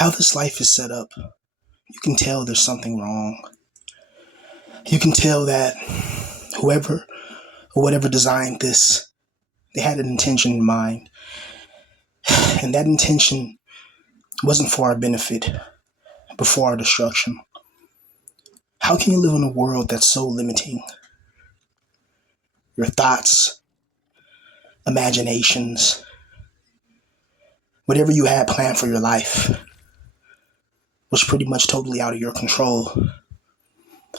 how this life is set up, you can tell there's something wrong. You can tell that whoever or whatever designed this, they had an intention in mind. And that intention wasn't for our benefit, but for our destruction. How can you live in a world that's so limiting? Your thoughts, imaginations, whatever you had planned for your life was pretty much totally out of your control,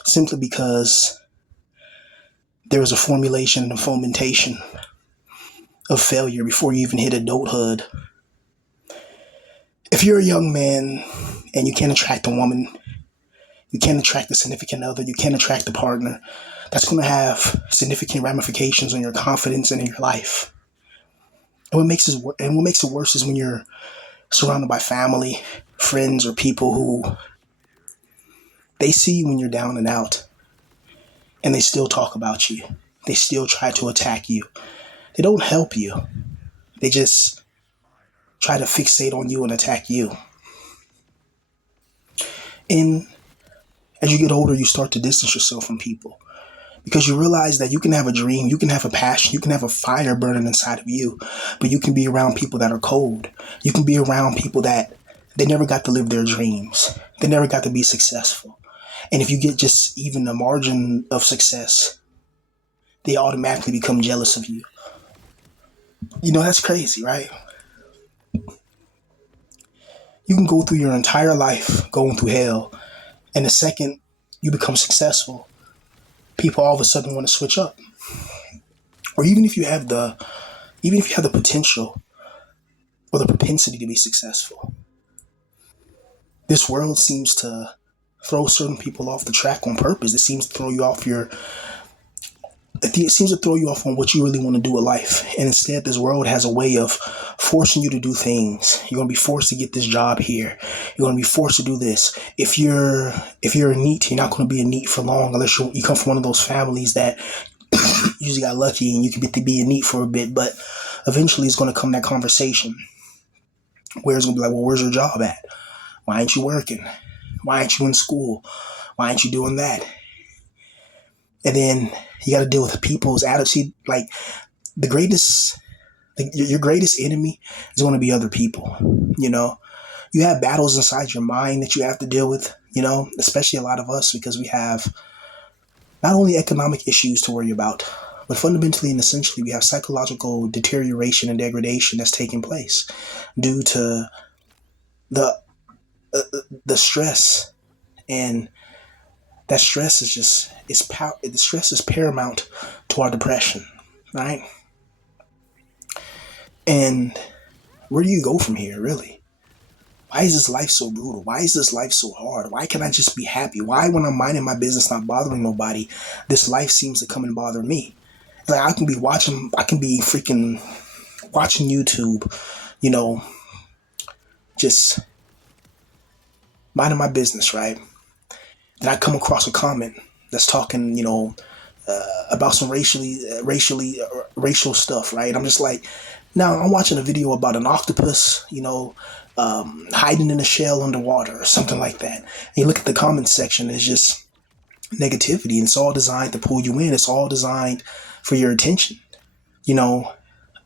simply because there was a formulation and a fomentation of failure before you even hit adulthood. If you're a young man and you can't attract a woman, you can't attract a significant other, you can't attract a partner, that's going to have significant ramifications on your confidence and in your life. And what makes it worse is when you're surrounded by family, friends, or people who they see you when you're down and out, and they still talk about you. They still try to attack you. They don't help you. They just try to fixate on you and attack you. And as you get older, you start to distance yourself from people because you realize that you can have a dream, you can have a passion, you can have a fire burning inside of you, but you can be around people that are cold. You can be around people that they never got to live their dreams. They never got to be successful. And if you get just even a margin of success, they automatically become jealous of you. You know, that's crazy, right? You can go through your entire life going through hell, and the second you become successful, people all of a sudden want to switch up. Or even if you have the potential or the propensity to be successful, this world seems to throw certain people off the track on purpose. It seems to throw you off on what you really want to do in life. And instead, this world has a way of forcing you to do things. You're going to be forced to get this job here. You're going to be forced to do this. If you're a NEET, you're not going to be a NEET for long unless you come from one of those families that usually got lucky and you can get to be a NEET for a bit. But eventually it's going to come that conversation where it's going to be like, well, where's your job at? Why ain't you working? Why aren't you in school? Why aren't you doing that? And then you got to deal with people's attitude. Like your greatest enemy is going to be other people. You know, you have battles inside your mind that you have to deal with, you know, especially a lot of us, because we have not only economic issues to worry about, but fundamentally and essentially we have psychological deterioration and degradation that's taking place due to the stress. And that stress the stress is paramount to our depression, right? And where do you go from here, really? Why is this life so brutal? Why is this life so hard? Why can't I just be happy? Why, when I'm minding my business, not bothering nobody, this life seems to come and bother me? Like I can be freaking watching YouTube, you know, just minding my business, right? Then I come across a comment that's talking, you know, about some racial stuff, right? I'm just like, now I'm watching a video about an octopus, you know, hiding in a shell underwater or something like that. And you look at the comment section, it's just negativity, and it's all designed to pull you in. It's all designed for your attention. You know,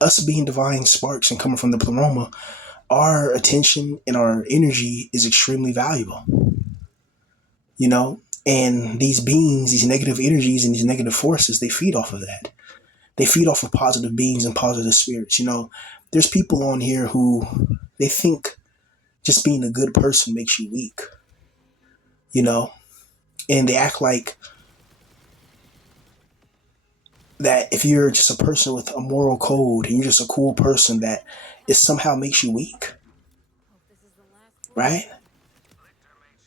us being divine sparks and coming from the pleroma, our attention and our energy is extremely valuable. You know, and these beings, these negative energies and these negative forces, they feed off of that. They feed off of positive beings and positive spirits. You know, there's people on here who they think just being a good person makes you weak, you know, and they act like that if you're just a person with a moral code and you're just a cool person, that it somehow makes you weak, right?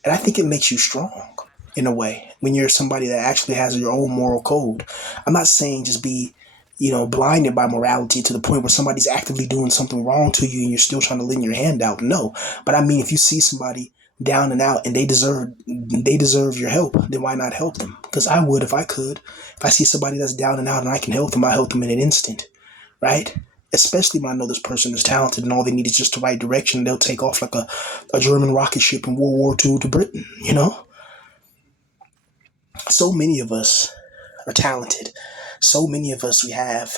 And I think it makes you strong in a way when you're somebody that actually has your own moral code. I'm not saying just be, you know, blinded by morality to the point where somebody's actively doing something wrong to you and you're still trying to lend your hand out. No, but I mean, if you see somebody down and out and they deserve your help, then why not help them? Because I would if I could. If I see somebody that's down and out and I can help them, I help them in an instant, right? Especially when I know this person is talented and all they need is just the right direction. They'll take off like a German rocket ship in World War II to Britain, you know? So many of us are talented. So many of us, we have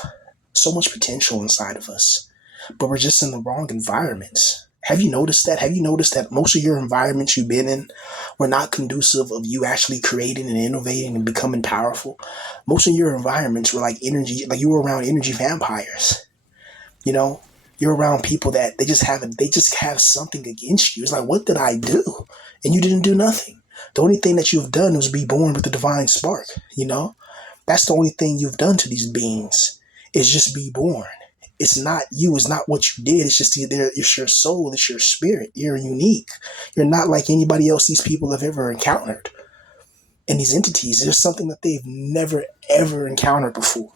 so much potential inside of us, but we're just in the wrong environments. Have you noticed that? Have you noticed that most of your environments you've been in were not conducive of you actually creating and innovating and becoming powerful? Most of your environments were like energy, like you were around energy vampires. You know, you're around people that they just have something against you. It's like, what did I do? And you didn't do nothing. The only thing that you've done was be born with the divine spark, you know? That's the only thing you've done to these beings is just be born. It's not you, it's not what you did. It's just it's your soul, it's your spirit. You're unique. You're not like anybody else these people have ever encountered. And these entities, there's something that they've never ever encountered before.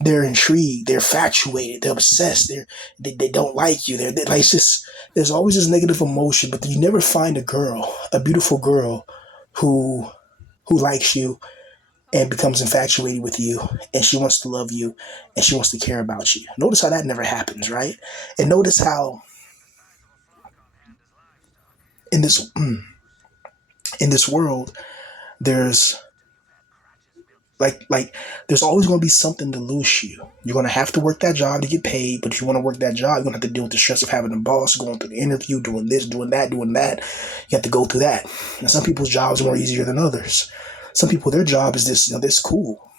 They're intrigued, they're infatuated, they're obsessed, they don't like you. They're like, it's just, there's always this negative emotion, but you never find a girl, a beautiful girl who likes you and becomes infatuated with you, and she wants to love you, and she wants to care about you. Notice how that never happens, right? And notice how in this in this world there's there's always going to be something to lose you. You're going to have to work that job to get paid, but if you want to work that job, you're going to have to deal with the stress of having a boss, going through the interview, doing this, doing that, doing that. You have to go through that. And some people's jobs are more easier than others. Some people, their job is this, this cool.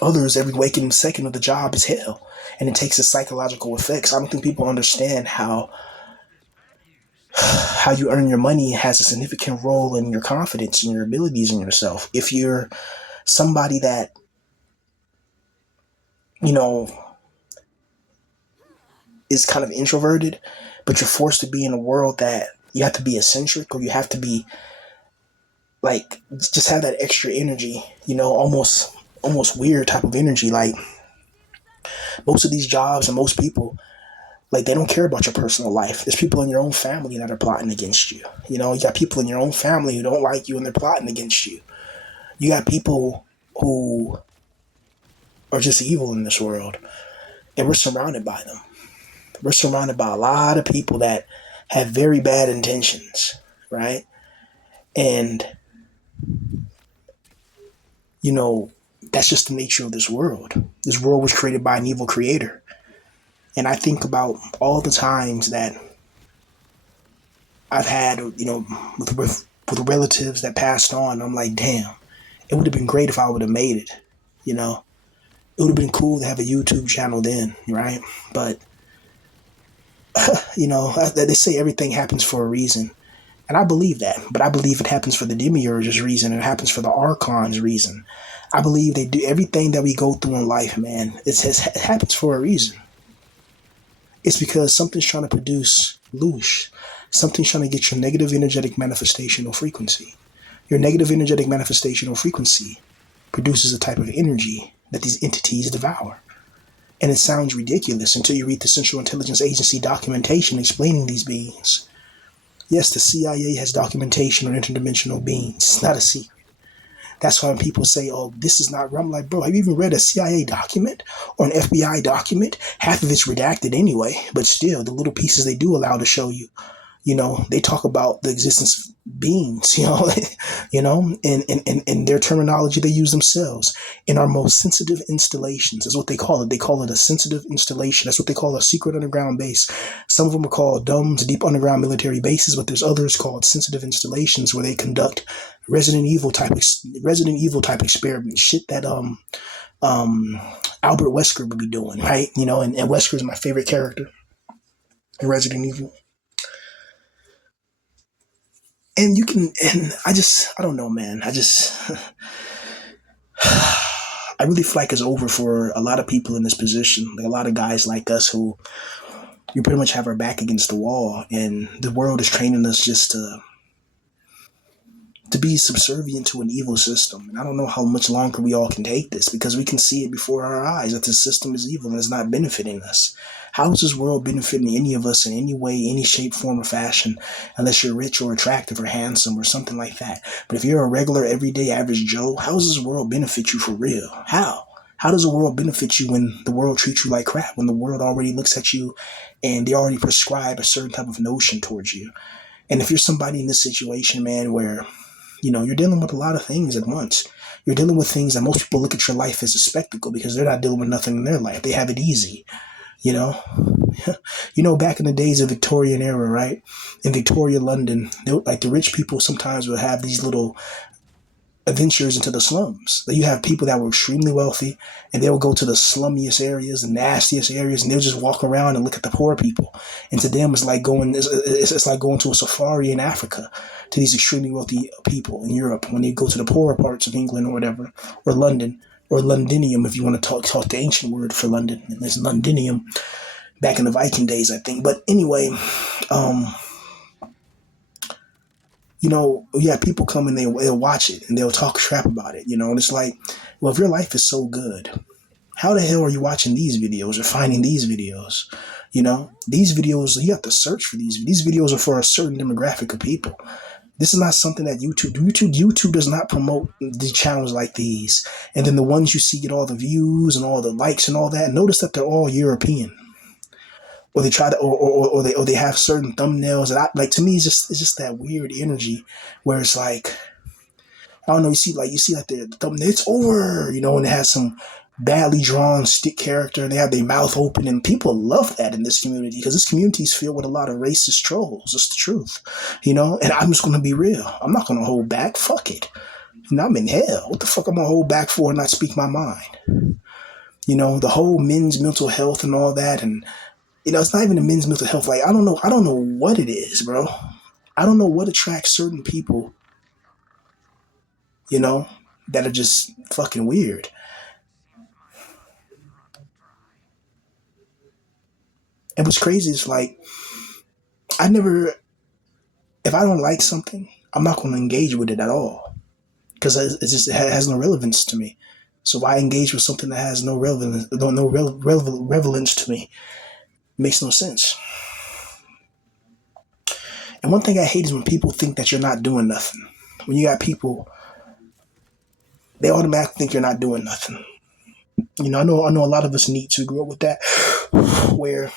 Others, every waking second of the job is hell, and it takes its psychological effects. I don't think people understand how you earn your money has a significant role in your confidence and your abilities in yourself. If you're somebody that, you know, is kind of introverted, but you're forced to be in a world that you have to be eccentric, or you have to be like just have that extra energy, almost weird type of energy. Like most of these jobs and most people, like they don't care about your personal life. There's people in your own family that are plotting against you. You got people in your own family who don't like you and they're plotting against you. You got people who are just evil in this world, and we're surrounded by them. We're surrounded by a lot of people that have very bad intentions, right? And, that's just the nature of this world. This world was created by an evil creator. And I think about all the times that I've had, with relatives that passed on. I'm like, damn, it would have been great if I would have made it. It would have been cool to have a YouTube channel then, right? But, they say everything happens for a reason. And I believe that. But I believe it happens for the demiurge's reason. It happens for the archon's reason. I believe they do everything that we go through in life, man. It happens for a reason. It's because something's trying to produce loosh. Something's trying to get your negative energetic manifestational frequency. Your negative energetic manifestational frequency produces a type of energy that these entities devour. And it sounds ridiculous until you read the Central Intelligence Agency documentation explaining these beings. Yes, the CIA has documentation on interdimensional beings. It's not a secret. That's why when people say, oh, this is not real, I'm like, bro, have you even read a CIA document or an FBI document? Half of it's redacted anyway, but still, the little pieces they do allow to show you, they talk about the existence of beings, in their terminology they use themselves. In our most sensitive installations is what they call it. They call it a sensitive installation. That's what they call a secret underground base. Some of them are called DUMBs, deep underground military bases, but there's others called sensitive installations where they conduct Resident Evil type experiments. Shit that Albert Wesker would be doing, right? And Wesker is my favorite character in Resident Evil. And I don't know, man. I really feel like it's over for a lot of people in this position. Like a lot of guys like us who you pretty much have our back against the wall, and the world is training us just to be subservient to an evil system. And I don't know how much longer we all can take this, because we can see it before our eyes that this system is evil and it's not benefiting us. How is this world benefiting any of us in any way, any shape, form, or fashion, unless you're rich or attractive or handsome or something like that? But if you're a regular, everyday, average Joe, how does this world benefit you for real? How? How does the world benefit you when the world treats you like crap, when the world already looks at you and they already prescribe a certain type of notion towards you? And if you're somebody in this situation, man, where, you're dealing with a lot of things at once, you're dealing with things that most people look at your life as a spectacle because they're not dealing with nothing in their life. They have it easy, you know? Back in the days of Victorian era, right? In Victoria, London, like the rich people sometimes would have these little adventures into the slums. Like you have people that were extremely wealthy and they'll go to the slummiest areas, the nastiest areas, and they'll just walk around and look at the poor people. And to them, it's like going to a safari in Africa to these extremely wealthy people in Europe when they go to the poorer parts of England or whatever, or London, or Londinium, if you want to talk the ancient word for London. And it's Londinium back in the Viking days, I think. But anyway, um, people come and they'll watch it and they'll talk crap about it, and it's like, well, if your life is so good, how the hell are you watching these videos or finding these videos? These videos, you have to search for these. These videos are for a certain demographic of people. This is not something that YouTube does not promote the channels like these. And then the ones you see get all the views and all the likes and all that. Notice that they're all European, or they try to, or they have certain thumbnails that to me it's just that weird energy where it's like, I don't know, you see like the thumbnail, it's over, and it has some badly drawn stick character and they have their mouth open, and people love that in this community because this community is filled with a lot of racist trolls. It's the truth, and I'm just gonna be real. I'm not gonna hold back. Fuck it. I'm in hell. What the fuck am I gonna hold back for and not speak my mind? The whole men's mental health and all that, and it's not even the men's mental health. Like, I don't know what it is, bro. I don't know what attracts certain people, you know, that are just fucking weird. And what's crazy is like, I never, if I don't like something, I'm not going to engage with it at all because it has no relevance to me. So why engage with something that has no relevance, relevance to me? It makes no sense. And one thing I hate is when people think that you're not doing nothing. When you got people, they automatically think you're not doing nothing. I know a lot of us need to grow up with that, where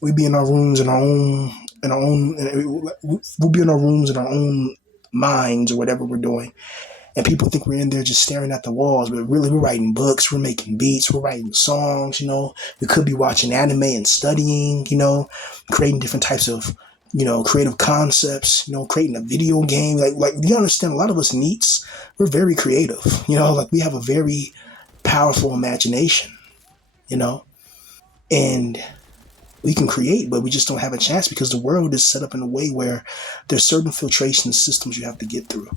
we be in our rooms we'll be in our rooms in our own minds or whatever we're doing, and people think we're in there just staring at the walls, but really we're writing books, we're making beats, we're writing songs. We could be watching anime and studying, creating different types of creative concepts, creating a video game. Like you understand, a lot of us neats, we're very creative, like we have a very powerful imagination, you know, and we can create, but we just don't have a chance because the world is set up in a way where there's certain filtration systems you have to get through.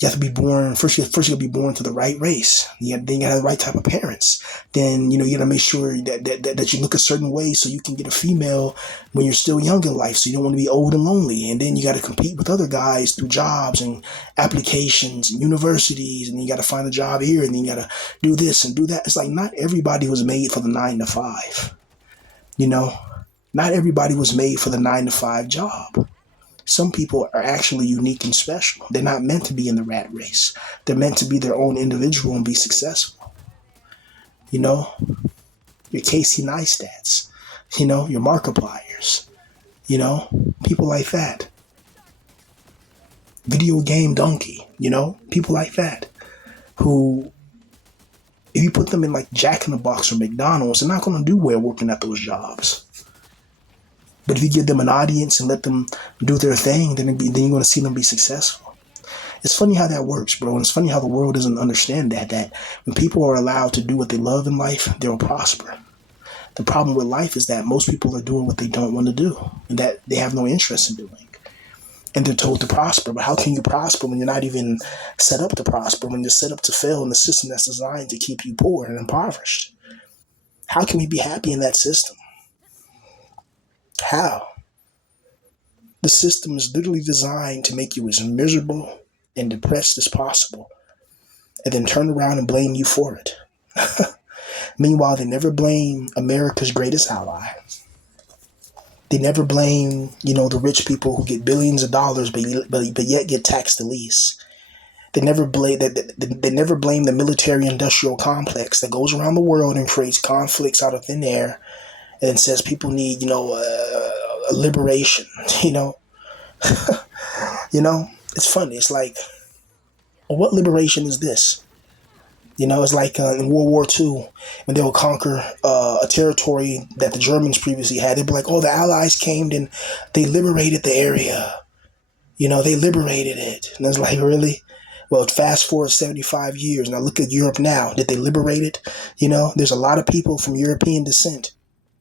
You have to be born first. You got to be born to the right race. Then you got to have the right type of parents. Then you got to make sure that you look a certain way so you can get a female when you're still young in life. So you don't want to be old and lonely. And then you got to compete with other guys through jobs and applications and universities. And then you got to find a job here. And then you got to do this and do that. It's like not everybody was made for the 9 to 5. Not everybody was made for the 9 to 5 job. Some people are actually unique and special. They're not meant to be in the rat race. They're meant to be their own individual and be successful. You know, your Casey Neistats, your Markipliers, people like that. Video game donkey, people like that who, if you put them in like Jack in the Box or McDonald's, they're not going to do well working at those jobs. But if you give them an audience and let them do their thing, then you're going to see them be successful. It's funny how that works, bro. And it's funny how the world doesn't understand that when people are allowed to do what they love in life, they'll prosper. The problem with life is that most people are doing what they don't want to do and that they have no interest in doing. And they're told to prosper. But how can you prosper when you're not even set up to prosper, when you're set up to fail in the system that's designed to keep you poor and impoverished? How can we be happy in that system? How? The system is literally designed to make you as miserable and depressed as possible and then turn around and blame you for it. Meanwhile, they never blame America's greatest ally. They never blame, the rich people who get billions of dollars but yet get taxed the least. They never blame the military industrial complex that goes around the world and creates conflicts out of thin air and says people need, a liberation. You know, it's funny. It's like, well, what liberation is this? It's like in World War II when they would conquer a territory that the Germans previously had. They'd be like, "Oh, the Allies came and they liberated the area. They liberated it." And it's like, really? Well, fast forward 75 years. Now look at Europe now. Did they liberate it? There's a lot of people from European descent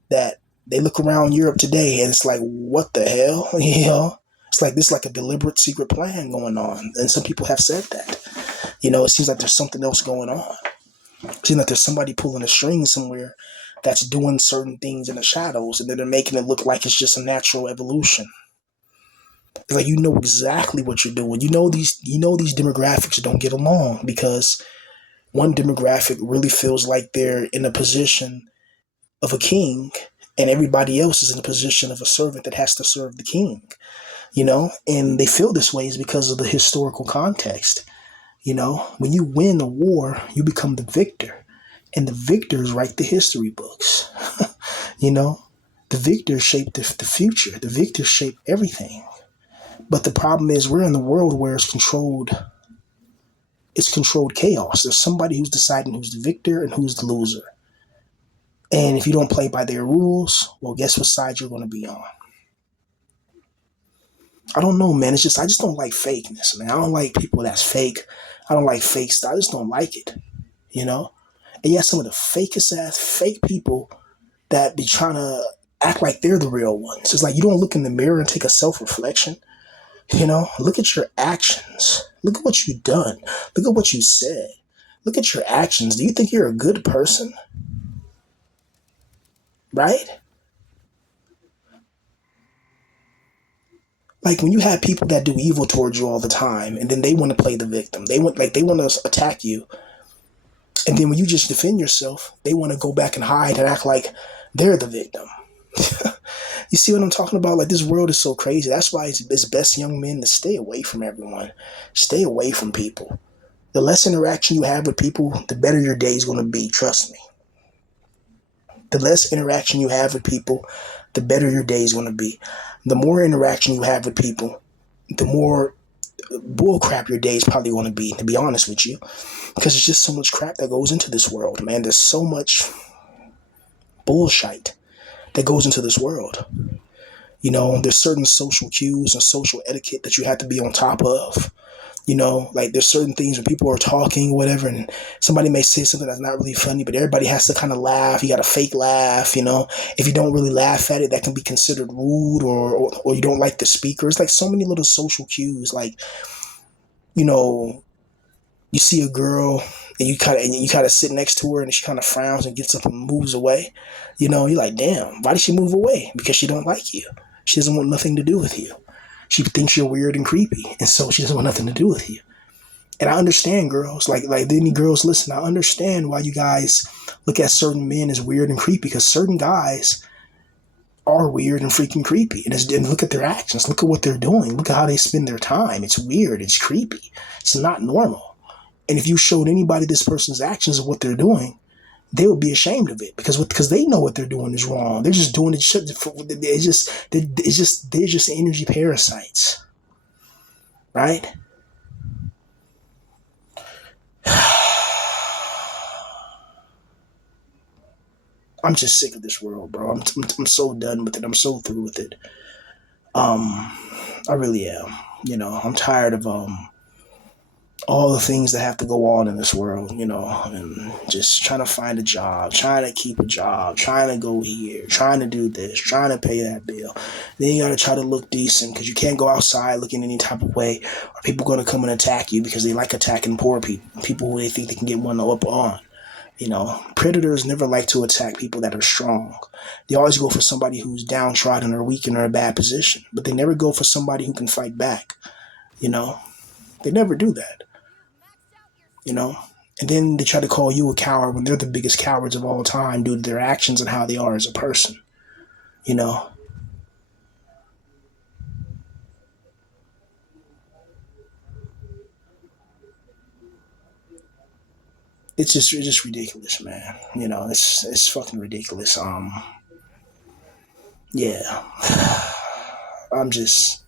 that they look around Europe today and it's like, what the hell? It's like this is like a deliberate secret plan going on. And some people have said that. It seems like there's something else going on. It seems like there's somebody pulling a string somewhere that's doing certain things in the shadows and then they're making it look like it's just a natural evolution. It's like exactly what you're doing. These demographics don't get along because one demographic really feels like they're in a position of a king and everybody else is in a position of a servant that has to serve the king. And they feel this way is because of the historical context. When you win a war, you become the victor, and the victors write the history books. The victors shape the future. The victors shape everything. But the problem is we're in the world where it's controlled. It's controlled chaos. There's somebody who's deciding who's the victor and who's the loser. And if you don't play by their rules, well, guess what side you're going to be on? I don't know, man. I just don't like fakeness, man. I don't like people that's fake. I don't like fake stuff. I just don't like it, you know? And yet some of the fakest ass fake people that be trying to act like they're the real ones. It's like you don't look in the mirror and take a self-reflection. Look at your actions. Look at what you've done. Look at what you said. Look at your actions. Do you think you're a good person? Right? Like when you have people that do evil towards you all the time and then they want to play the victim. They want to attack you. And then when you just defend yourself, they want to go back and hide and act like they're the victim. You see what I'm talking about? Like this world is so crazy. That's why it's best, young men, to stay away from everyone. Stay away from people. The less interaction you have with people, the better your day is going to be. Trust me. The less interaction you have with people, the better your day is going to be. The more interaction you have with people, the more bullcrap your day is probably going to be honest with you. Because there's just so much crap that goes into this world, man. There's so much bullshit that goes into this world. There's certain social cues and social etiquette that you have to be on top of. Like there's certain things when people are talking, whatever, and somebody may say something that's not really funny, but everybody has to kind of laugh. You got a fake laugh, If you don't really laugh at it, that can be considered rude or you don't like the speaker. It's like so many little social cues. Like, you see a girl and you kind of sit next to her and she kind of frowns and gets up and moves away. You're like, damn, why did she move away? Because she don't like you. She doesn't want nothing to do with you. She thinks you're weird and creepy, and so she doesn't want nothing to do with you. And I understand, girls, like any girls listen, I understand why you guys look at certain men as weird and creepy, because certain guys are weird and freaking creepy. And look at their actions. Look at what they're doing. Look at how they spend their time. It's weird. It's creepy. It's not normal. And if you showed anybody this person's actions of what they're doing, they would be ashamed of it because they know what they're doing is wrong. They're just doing it. They're just energy parasites, right? I'm just sick of this world, bro. I'm so done with it. I'm so through with it. I really am. I'm tired of all the things that have to go on in this world, and just trying to find a job, trying to keep a job, trying to go here, trying to do this, trying to pay that bill. Then you got to try to look decent because you can't go outside looking any type of way, or people are going to come and attack you because they like attacking poor people who they think they can get one up on. Predators never like to attack people that are strong. They always go for somebody who's downtrodden or weak and are in a bad position, but they never go for somebody who can fight back. They never do that. And then they try to call you a coward when they're the biggest cowards of all time due to their actions and how they are as a person. You know, it's just ridiculous, man. It's fucking ridiculous. Yeah, I'm just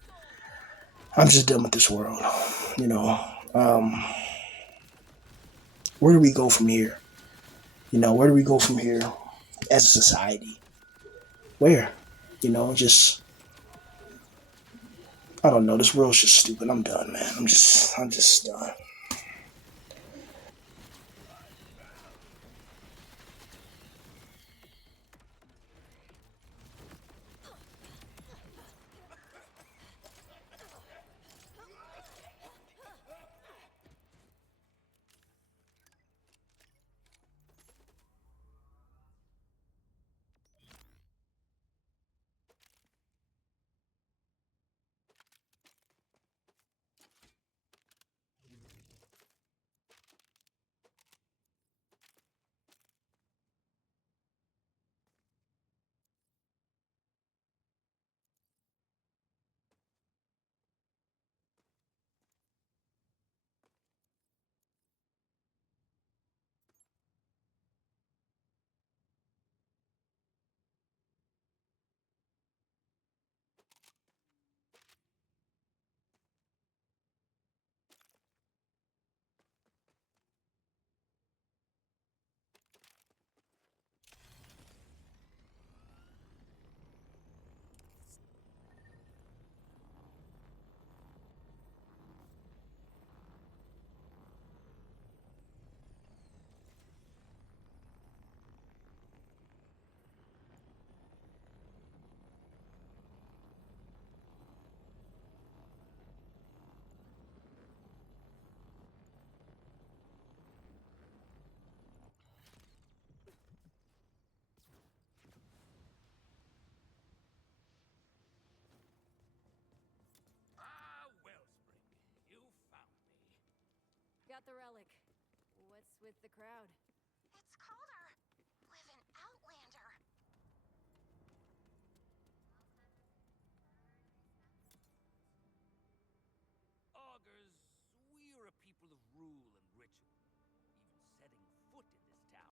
I'm just done with this world. You know, um, where do we go from here? Where do we go from here as a society? Where? Just I don't know. This world's just stupid. I'm done, man. I'm just done. Ah, Wellspring, you found me. Got the relic. What's with the crowd? It's Calder. Live in Outlander. Augurs, we're a people of rule and ritual. Even setting foot in